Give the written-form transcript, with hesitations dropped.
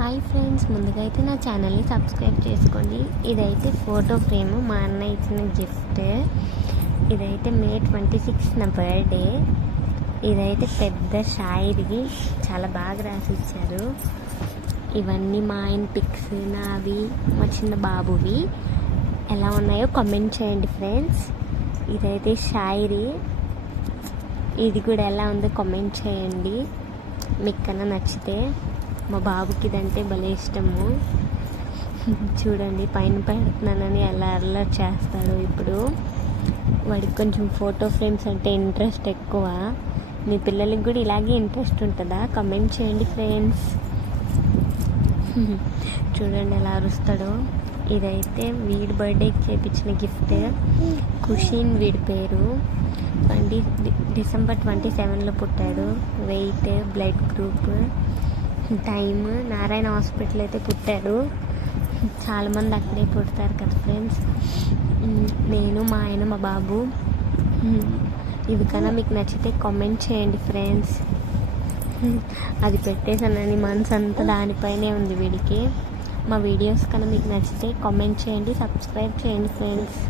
Hi friends, ముందుగా అయితే నా ఛానల్ని సబ్స్క్రైబ్ చేసుకోండి. ఇదైతే ఫోటో ఫ్రేమ్ మా అన్న ఇచ్చిన గిఫ్ట్. ఇదైతే మే 26 నా బర్త్డే. ఇదైతే పెద్ద షాయిరీ, చాలా బాగా రాసి ఇచ్చారు. ఇవన్నీ మా ఆయన పిక్స్, నావి, మా చిన్న బాబువి. ఎలా ఉన్నాయో కామెంట్ చేయండి ఫ్రెండ్స్. ఇదైతే షాయిరీ, ఇది కూడా ఎలా ఉందో కామెంట్ చేయండి. మీకు కన్నా నచ్చితే. మా బాబుకి ఇదంటే భలే ఇష్టము. చూడండి, పైన పెడుతున్నానని ఎలా అల్లరి చేస్తాడు. ఇప్పుడు వాడికి కొంచెం ఫోటో ఫ్రేమ్స్ అంటే ఇంట్రెస్ట్ ఎక్కువ. మీ పిల్లలకి కూడా ఇలాగే ఇంట్రెస్ట్ ఉంటుందా? కమెంట్ చేయండి ఫ్రెండ్స్. చూడండి ఎలా అరుస్తాడో. ఇదైతే వీడి బర్త్డేకి చేయించిన గిఫ్ట్. ఖుషీన్ వీడి పేరు. డిసెంబర్ 27 పుట్టాడు. Weight, blood group, time Narayana hospital అయితే పుట్టాడు. చాలామంది అక్కడే పుడతారు కదా ఫ్రెండ్స్. నేను, మా ఆయన, మా బాబు. ఇవి కన్నా మీకు నచ్చితే కామెంట్ చేయండి ఫ్రెండ్స్. అది పెట్టేసానని మనసు అంతా దానిపైనే ఉంది వీడికి. మా వీడియోస్ కన్నా మీకు నచ్చితే కామెంట్ చేయండి, సబ్స్క్రైబ్ చేయండి ఫ్రెండ్స్.